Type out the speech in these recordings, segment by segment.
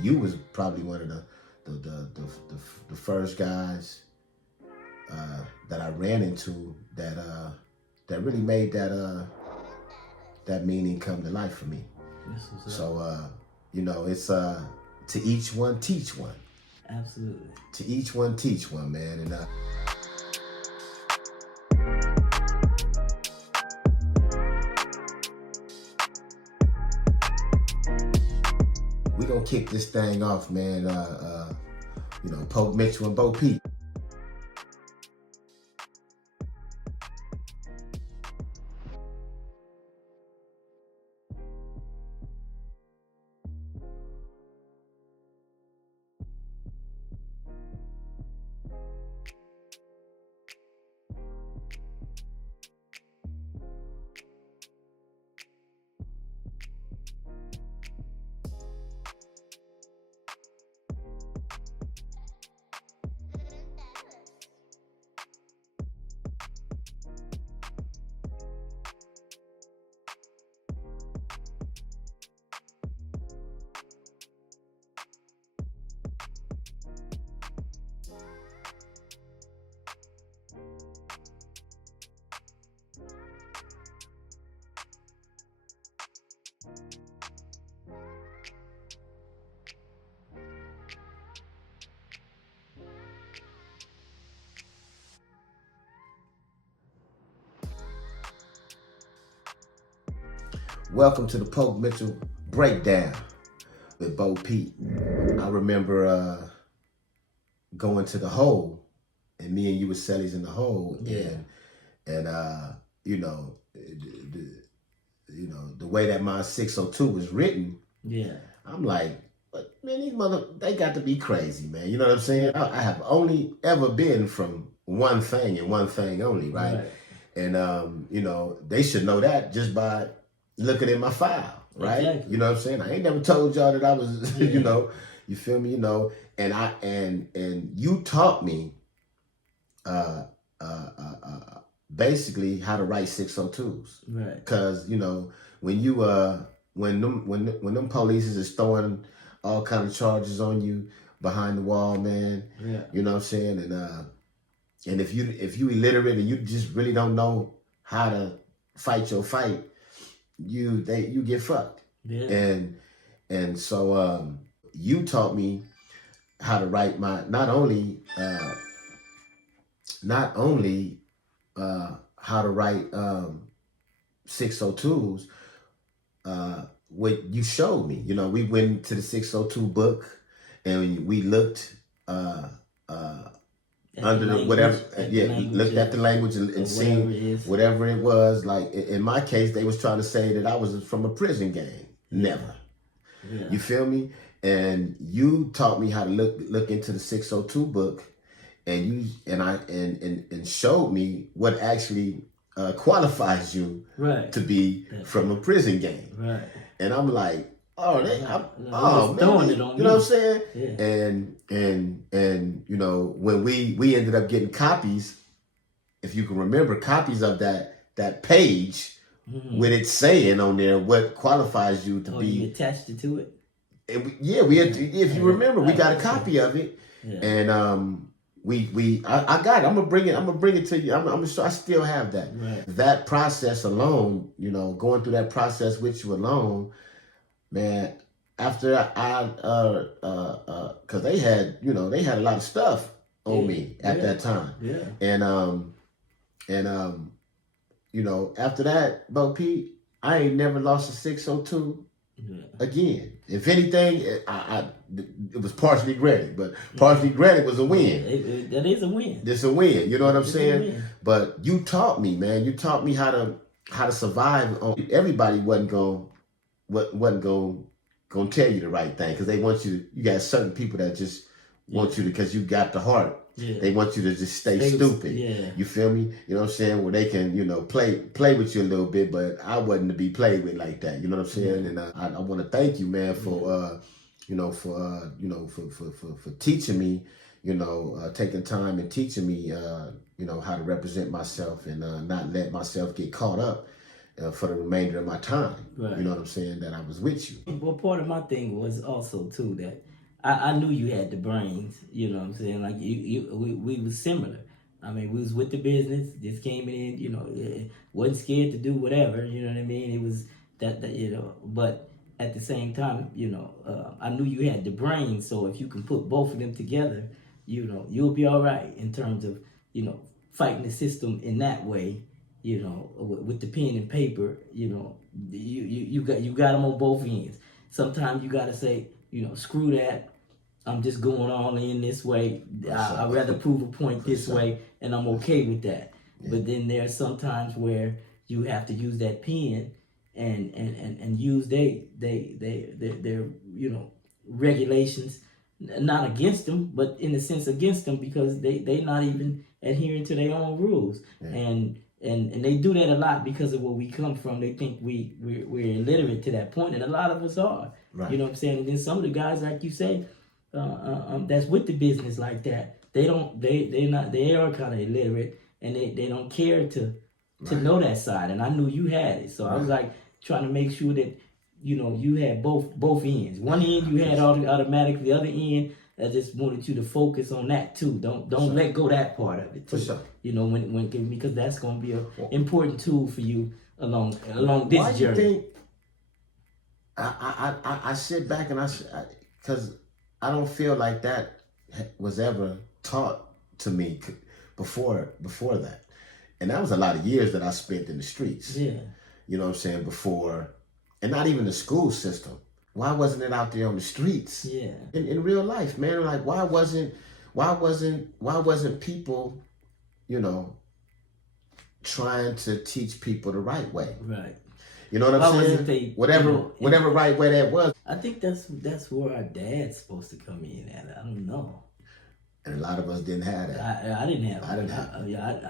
you was probably one of the first guys that I ran into that really made that meaning come to life for me. So it's to each one teach one. Absolutely. To each one teach one, man. And we gonna kick this thing off, man. Poke Mitchell and BoePeep. Welcome to the Poke Mitchell BreakDown with BoePeep. I remember going to the hole, and me and you were cellies in the hole, and the way that my 602 was written, I'm like, but man, these they got to be crazy, man. You know what I'm saying? I have only ever been from one thing and one thing only, right? And they should know that just by looking at my file, right? Exactly. You know what I'm saying? I ain't never told y'all that I was, you feel me? And you taught me basically how to write 602s. Right. Cause when you when them police is throwing all kind of charges on you behind the wall, man. Yeah. You know what I'm saying? And if you illiterate and you just really don't know how to fight your fight, you get fucked. Yeah. And so you taught me how to write my not only how to write 602s. What you showed me, we went to the 602 book and we looked under the whatever, looked at the language and seen whatever it was. Like in my case, they was trying to say that I was from a prison gang. Never. Yeah. You feel me? And you taught me how to look into the 602 book, and showed me what actually qualifies you to be from a prison gang. Right. And I'm like, man, it you on know what I'm saying? Yeah. And when we ended up getting copies, if you can remember, copies of that page with it saying on there what qualifies you to be. You attached it to it? And if you remember, we got a copy of it. Yeah. And I got it. I'm gonna bring it to you. I still have that. Right. That process alone, going through that process with you alone, man. After cause they had a lot of stuff on me at that time. Yeah. And after that, BoePeep, I ain't never lost a 602 again. If anything, it was partially granted, but partially granted was a win. That is a win. It's a win. You know what I'm saying? But you taught me, man. You taught me how to survive. Everybody wasn't gonna tell you the right thing, because they want you. You got certain people that just want you to, because you got the heart. Yeah. They want you to just stay stupid. Yeah. You feel me? You know what I'm saying? Where they can, play with you a little bit, but I wasn't to be played with like that. You know what I'm saying? And I want to thank you, man, for for teaching me, taking time and teaching me, how to represent myself and not let myself get caught up for the remainder of my time. Right. You know what I'm saying? That I was with you. Well, part of my thing was also too that I knew you had the brains. You know what I'm saying? Like we was similar. I mean, we was with the business, just came in, you know, wasn't scared to do whatever, you know what I mean? It was that you know, but at the same time, you know, I knew you had the brains, so if you can put both of them together, you know, you'll be all right in terms of, you know, fighting the system in that way, you know, with the pen and paper, you know, you got them on both ends. Sometimes you got to say, you know, screw that. I'm just going all in this way. I'd rather prove a point this way, and I'm okay with that. Yeah. But then there's sometimes where you have to use that pen and use their you know, regulations, not against them, but in a sense against them, because they not even adhering to their own rules. Yeah. And they do that a lot because of where we come from. They think we're illiterate to that point, and a lot of us are. Right. You know what I'm saying? And then some of the guys, like you say, that's with the business like that, they are kind of illiterate, and they don't care to know that side. And I knew you had it, so I was like trying to make sure that, you know, you had both ends. One end you had automatic, the other end I just wanted you to focus on that too. Don't let go that part of it too. For sure. You know, when because that's going to be an important tool for you along this journey. You think I sit back and because I don't feel like that was ever taught to me before that. And that was a lot of years that I spent in the streets. Yeah. You know what I'm saying? Before, and not even the school system. Why wasn't it out there on the streets? Yeah. In real life, man. Like, why wasn't people, you know, trying to teach people the right way? Right. You know what I'm saying? Whatever right way that was. I think that's where our dad's supposed to come in at. I don't know. And a lot of us didn't have that. I didn't have. I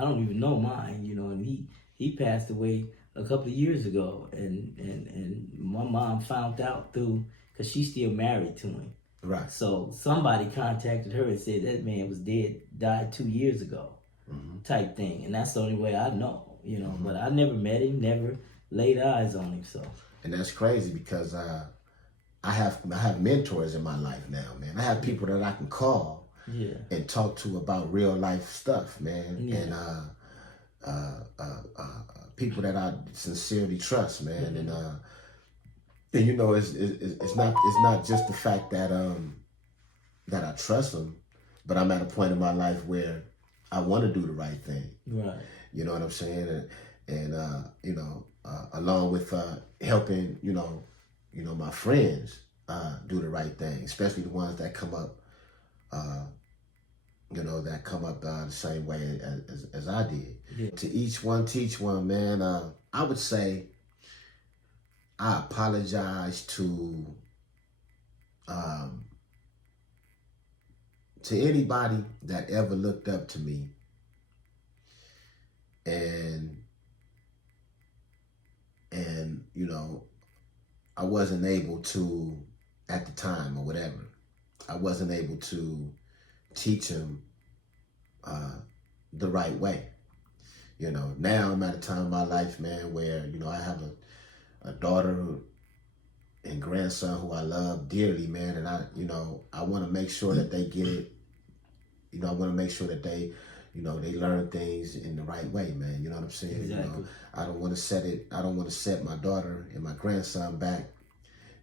don't even know mine. You know, and he passed away a couple of years ago, and my mom found out through, because she's still married to him. Right. So somebody contacted her and said that man was died 2 years ago, type thing, and that's the only way I know. You know, but I never met him, never laid eyes on him. So. And that's crazy because I have mentors in my life now, man. I have people that I can call. Yeah. And talk to about real life stuff, man. Yeah. And people that I sincerely trust, man. Mm-hmm. And you know, it's not just the fact that that I trust them, but I'm at a point in my life where I want to do the right thing. Right. You know what I'm saying? And you know, along with helping, you know, my friends do the right thing, especially the ones that come up. You know, that come up the same way as I did. Yeah. To each one, teach one, man. I would say I apologize to anybody that ever looked up to me and you know, I wasn't able to, at the time or whatever, I wasn't able to teach him the right way. You know, now I'm at a time in my life, man, where, you know, I have a daughter and grandson who I love dearly, man, and I want to make sure that they get it. You know, I want to make sure that they, you know, they learn things in the right way, man. You know what I'm saying? Exactly. You know, I don't want to set my daughter and my grandson back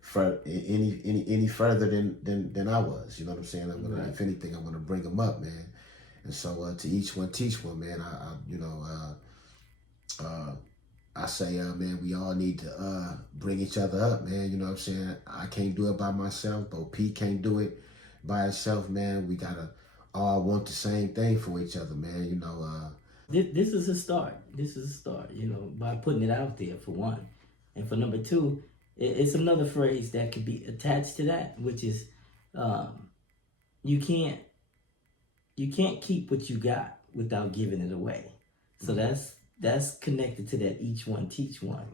for any further than I was. You know what I'm saying? If anything, I want to bring them up, man. And so to each one teach one, man. I say, man, we all need to bring each other up, man. You know what I'm saying? I can't do it by myself. BoePeep can't do it by itself, man. We gotta all want the same thing for each other, man. You know. This is a start. This is a start. You know, by putting it out there, for one, and for number two. It's another phrase that could be attached to that, which is you can't keep what you got without giving it away. So that's connected to that each one teach one.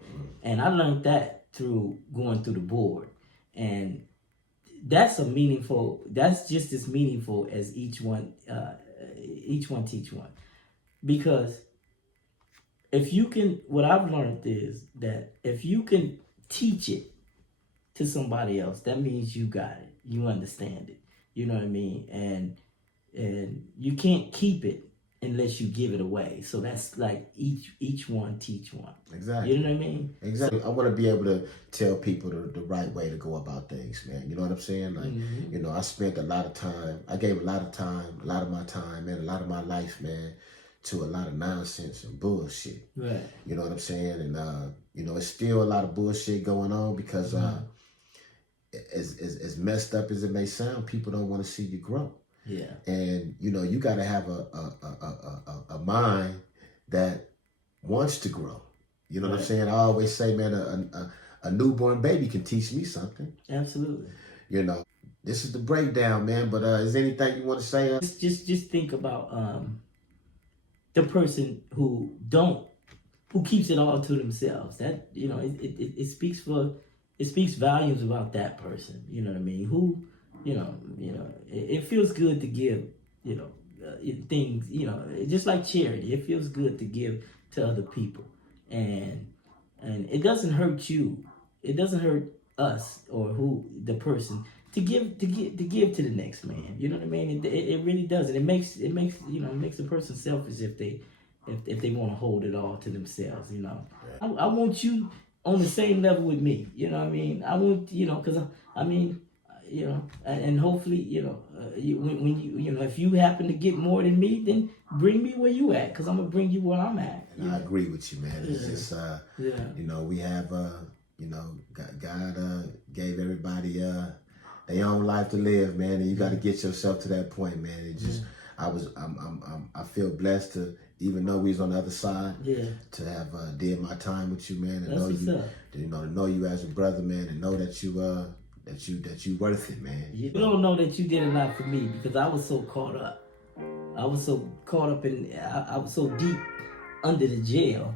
And I learned that through going through the board. And that's just as meaningful as each one teach one. Because if you can, what I've learned is that if you can teach it to somebody else, that means you got it. You understand it. You know what I mean? And you can't keep it unless you give it away. So that's like each one teach one. Exactly. You know what I mean? Exactly. I want to be able to tell people the right way to go about things, man. You know what I'm saying? Like, you know, I spent a lot of time. I gave a lot of time, a lot of my time, and a lot of my life, man, to a lot of nonsense and bullshit. Right. You know what I'm saying? And you know, it's still a lot of bullshit going on because as messed up as it may sound, people don't want to see you grow. Yeah. And you know, you got to have a mind that wants to grow. You know what I'm saying? I always say, man, a newborn baby can teach me something. Absolutely. You know, this is the breakdown, man. But is there anything you want to say? Just think about the person who keeps it all to themselves. That, you know, it speaks volumes about that person. You know what I mean? Who, you know, it feels good to give, you know, things, you know, just like charity. It feels good to give to other people, and it doesn't hurt you. It doesn't hurt us or who the person to give to the next man. You know what I mean? It really doesn't. It makes you know, it makes the person selfish if they want to hold it all to themselves. You know, I want you on the same level with me. You know what I mean? I want, you know, because I mean, you know, and hopefully, you know, when you know, if you happen to get more than me, then bring me where you at, because I'm gonna bring you where I'm at. And I agree with you, man. It's just you know, we have you know, God gave everybody their own life to live, man, and you got to get yourself to that point, man. It just I feel blessed to, even though we was on the other side, to have did my time with you, man, and know you, you know, to know you as a brother, man, and know that you worth it, man. You don't know that you did a lot for me, because I was so caught up. I was so caught up in, I was so deep under the jail.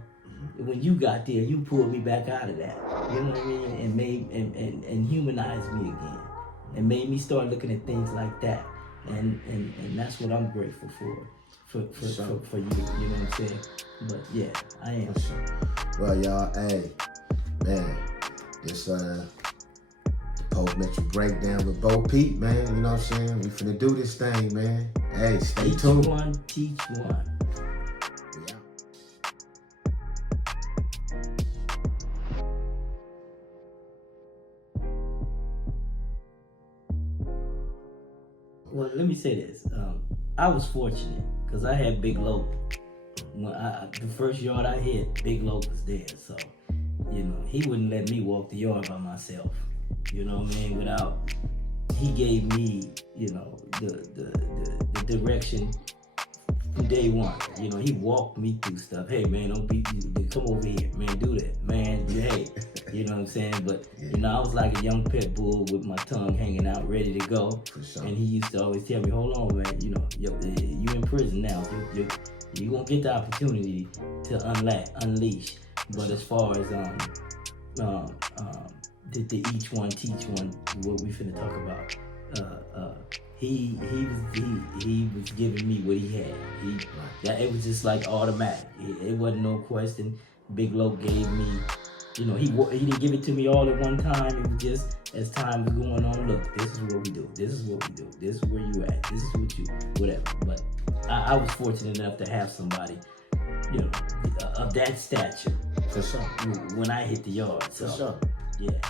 When you got there, you pulled me back out of that. You know what I mean? And made and humanized me again, and made me start looking at things like that. And that's what I'm grateful for you. You know what I'm saying? But yeah, I am. Well, y'all, hey, man, this Poke Mitchell breakdown with BoePeep, man. You know what I'm saying? We finna do this thing, man. Hey, stay tuned. Each one, teach one. Well, let me say this. I was fortunate because I had Big Loc. When the first yard I hit, Big Loc was there. So, you know, he wouldn't let me walk the yard by myself. You know what I mean? He gave me, you know, the direction from day one. You know, he walked me through stuff. Hey, man, don't be, come over here, man, do that, man. Hey, you know what I'm saying? But, you know, I was like a young pit bull with my tongue hanging out, ready to go. For sure. And he used to always tell me, hold on, man, you know, you in prison now. You're going to get the opportunity to unleash. But as far as the each one teach one, what we finna talk about, he was giving me what he had. It was just like automatic. It wasn't no question. Big Loc gave me, you know, he didn't give it to me all at one time. It was just, as time was going on, look, this is what we do. This is what we do. This is where you at. This is what you, whatever. But I was fortunate enough to have somebody, you know, of that stature. For sure. When I hit the yard. So, for sure. Yeah.